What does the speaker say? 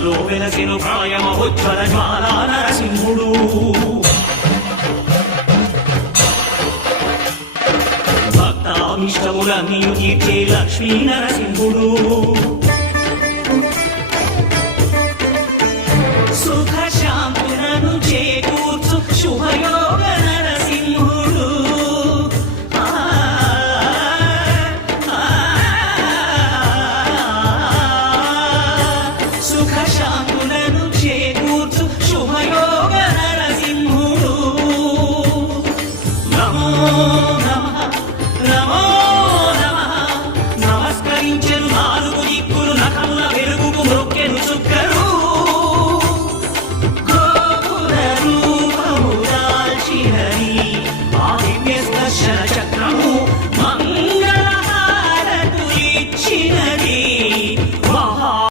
సభలో వెలసెను ప్రాయమహోజ్వల జ్వాలా నరసింహుడు భక్తామిష్టములన్నీ తీర్చే లక్ష్మీ నరసింహుడు. Oh.